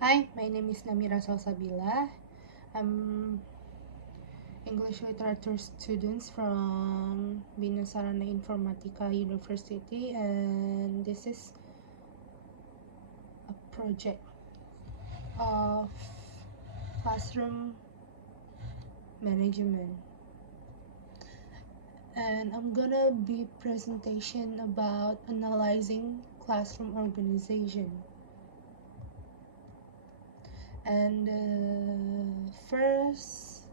Hi, my name is Namira Salsabila. I'm English literature student from Binasarana Informatica University, and this is a project of classroom management. And I'm gonna be presentation about analyzing classroom organization. And first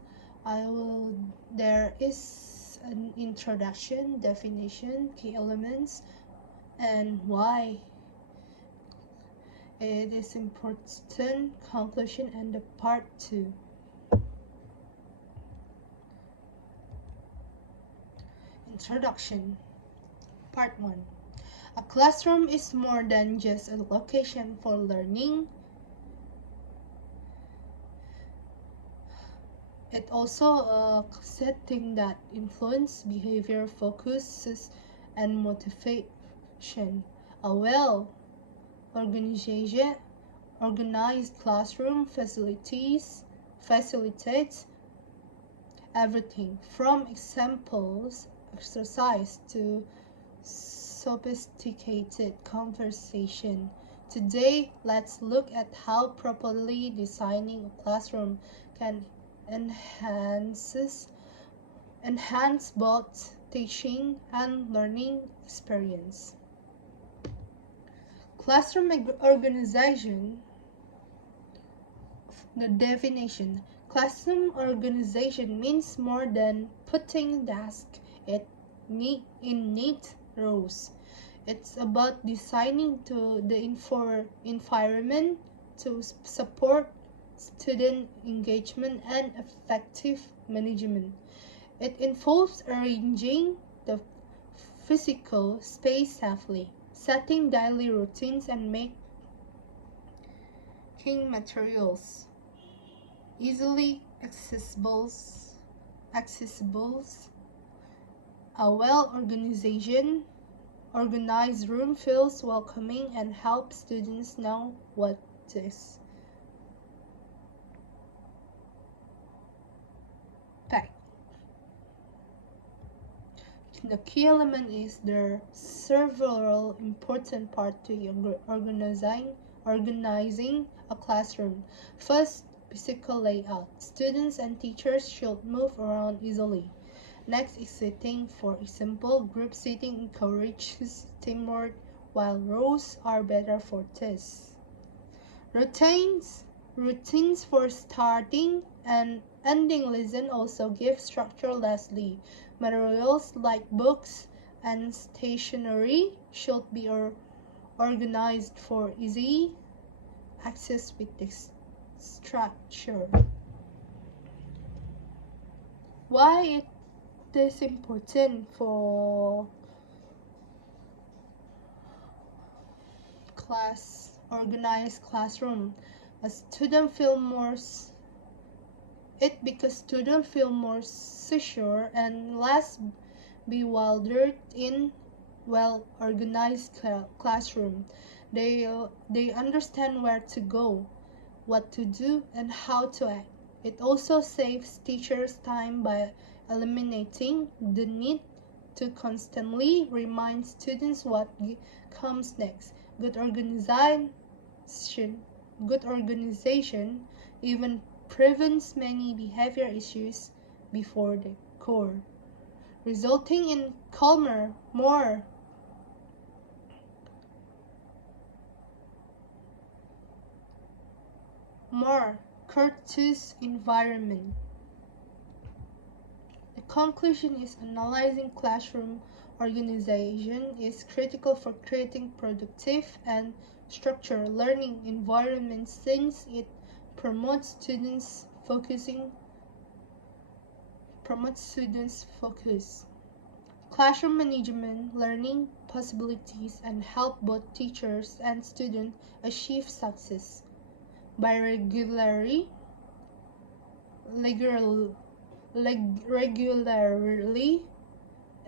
there is an introduction, definition, key elements, and why it is important, conclusion, and the part 2. Introduction. Part 1. A classroom is more than just a location for learning. It also a setting that influences behavior, focuses, and motivation. A organized classroom facilitates everything from examples exercise to sophisticated conversation. Today, let's look at how properly designing a classroom can enhance both teaching and learning experience. Classroom organization. The definition. Classroom organization means more than putting desks in neat rows. It's about designing to the environment to support student engagement and effective management. It involves arranging the physical space safely, setting daily routines, and making materials easily accessible. A organized room feels welcoming and helps students know what to expect. The key element is there are several important parts to organizing a classroom. First, physical layout. Students and teachers should move around easily. Next is seating. For example, group seating encourages teamwork, while rows are better for tests. Routines for starting and ending lesson also give structure lastly. Materials like books and stationery should be organized for easy access with this structure. Why it is important for organized classroom? Because students feel more secure and less bewildered in well-organized classroom. They understand where to go, what to do, and how to act. It also saves teachers time by eliminating the need to constantly remind students what comes next. Good organization even prevents many behavior issues before they occur, resulting in calmer, more courteous environment. The conclusion is analyzing classroom organization is critical for creating productive and structured learning environments since it promotes students' focus. Classroom management, learning possibilities, and help both teachers and students achieve success. By regularly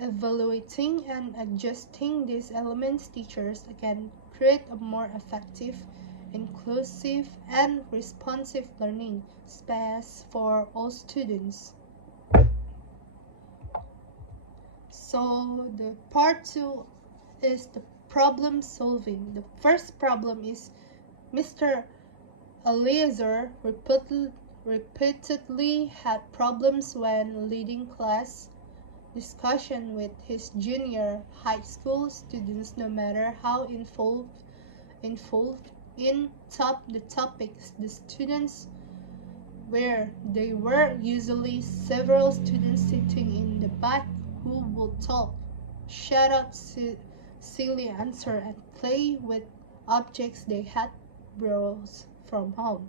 evaluating and adjusting these elements, teachers can create a more effective inclusive, and responsive learning space for all students. So the part 2 is the problem solving. The first problem is Mr. Eliezer repeatedly had problems when leading class discussion with his junior high school students, no matter how involved in the topics the students were. There were usually several students sitting in the back who would talk, shut up, silly answer, and play with objects they had borrowed from home.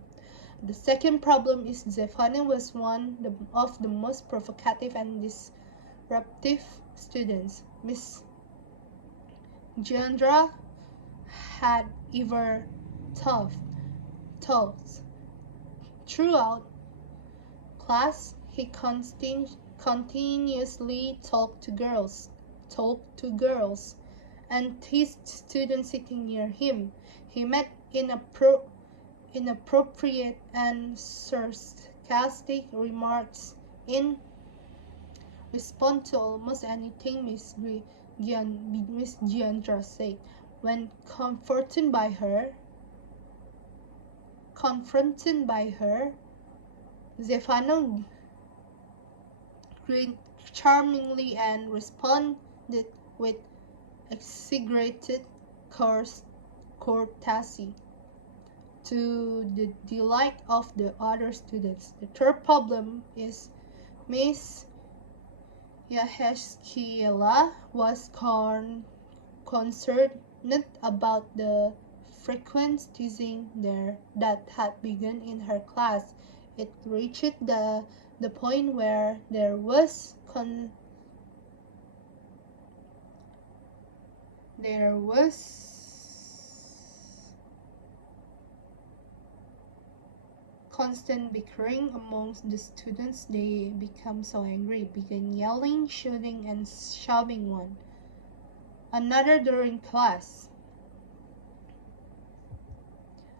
The second problem is Zephaniah was one of the most provocative and disruptive students. Miss Gendra had ever taught. Throughout class, he continuously talked to girls, and teased students sitting near him. He made inappropriate and sarcastic remarks in response to almost anything Miss Giandra said. When confronted by her, Zephano grinned charmingly and responded with exaggerated courtesy, to the delight of the other students. The third problem is Miss Yaheshkiela was concerned about the frequent teasing that had begun in her class. It reached the point where there was constant bickering amongst the students. They became so angry, began yelling, shooting, and shoving one another during class.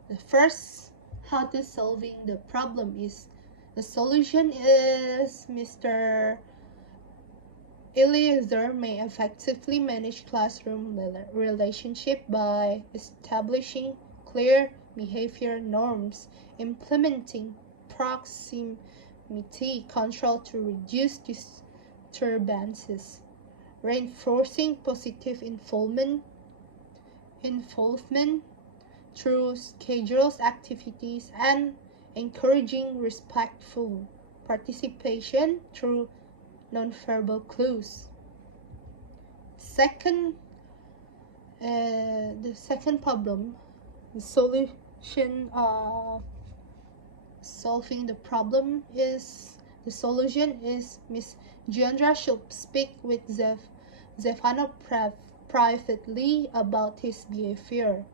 The first, how to solving the problem is, the solution is Mr. Eliezer may effectively manage classroom relationship by establishing clear behavior norms, implementing proximity control to reduce disturbances, reinforcing positive involvement through scheduled activities, and encouraging respectful participation through nonverbal clues. The second problem, the solution of solving the problem is, the solution is Miss Giandra should speak with Zephano privately about his behavior,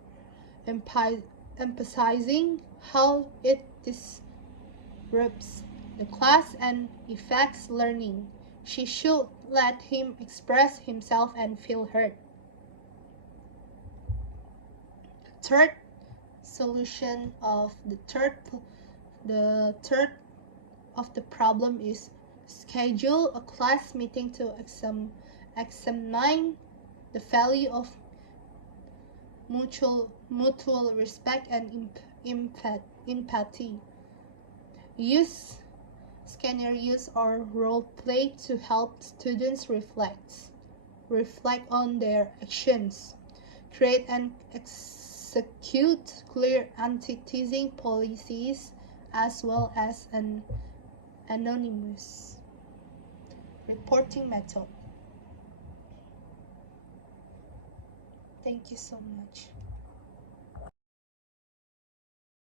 emphasizing how it disrupts the class and affects learning. She should let him express himself and feel heard. Third solution of the third of the problem is schedule a class meeting to examine the value of mutual respect and empathy. Use scenarios or role play to help students reflect on their actions. Create and execute clear anti-teasing policies, as well as an anonymous reporting method. Thank you so much.